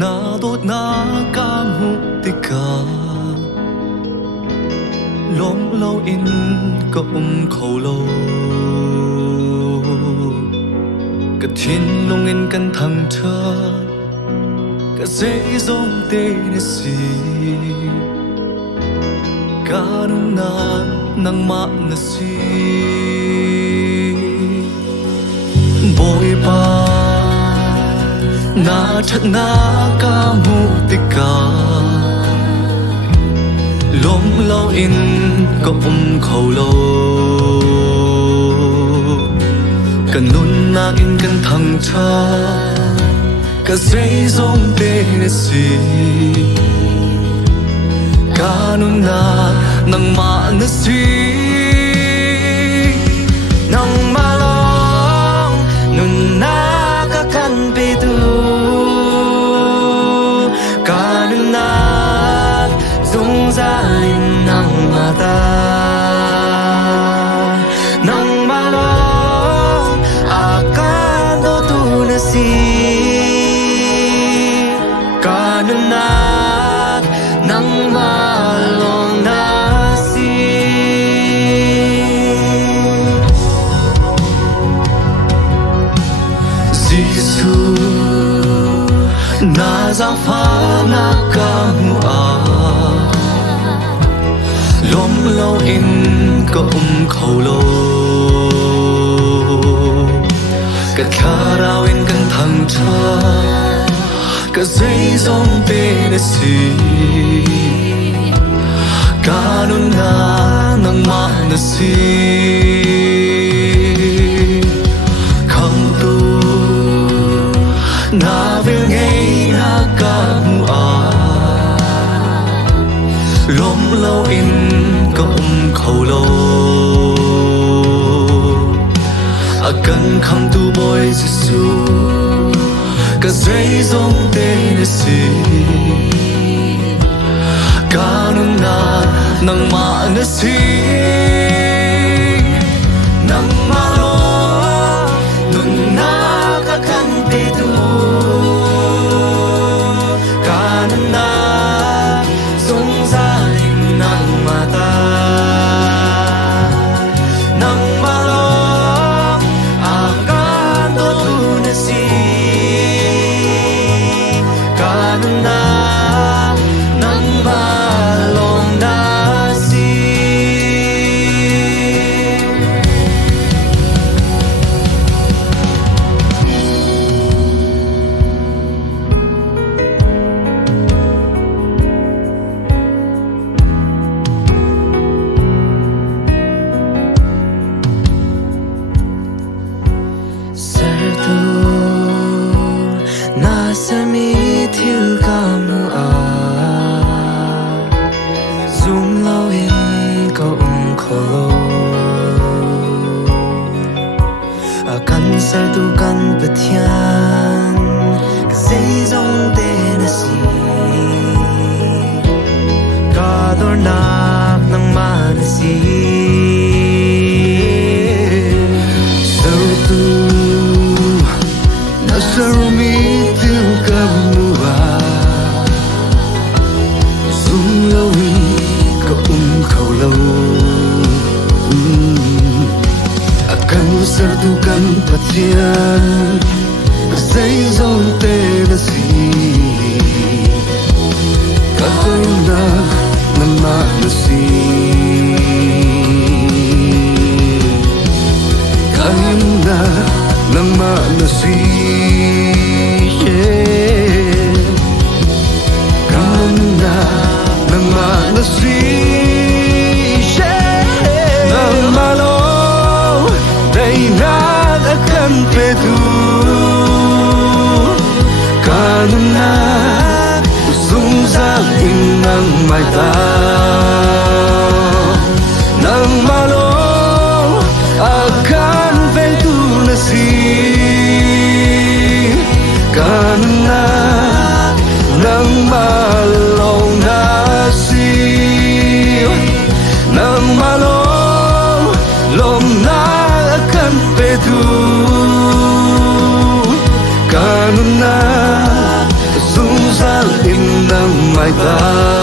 나도 나가무디가 롬로인 거음코로 그틴롱인 간탕차 그세이송 때네시 가누나 낭마나시 보이바 na thật na ca mu tika lom lo in ko khâu lo kan nun na in kan thang cha ka sei zong te ne si ka nun na nang ma na si nang ma long nun na ka kan pe tu zung nang mata nang malong akan do tu nasi kanunak nang malong nasi Giêsu na za fa na kamu lom lo in ko khâu lo ka kharao in kan thang cha ka sei zong te ne si ka nun na nang ma na si khang tu na vil ngei na ka mu lom lo in khâu lo akan kham tu boy Giêsu ka sei zong te ne si ka nun na nang ma na si nang ma lo nun na ka kan pe tu ka nun na zong za nang mata Sami thil kamu zoom lo in ko kholo akan sar tu kan pathian sei zong te na si ka dor nak nang ma na si so tu na sarumi serdukan patian sei zong te na si kauna nama na si kauna nama na si kauna nama na si akan pedu karena sungsa inang mata nang malo akan pedu nasi karena nang malo nasi nang malo lom na akan pedu kanuna sung phải ta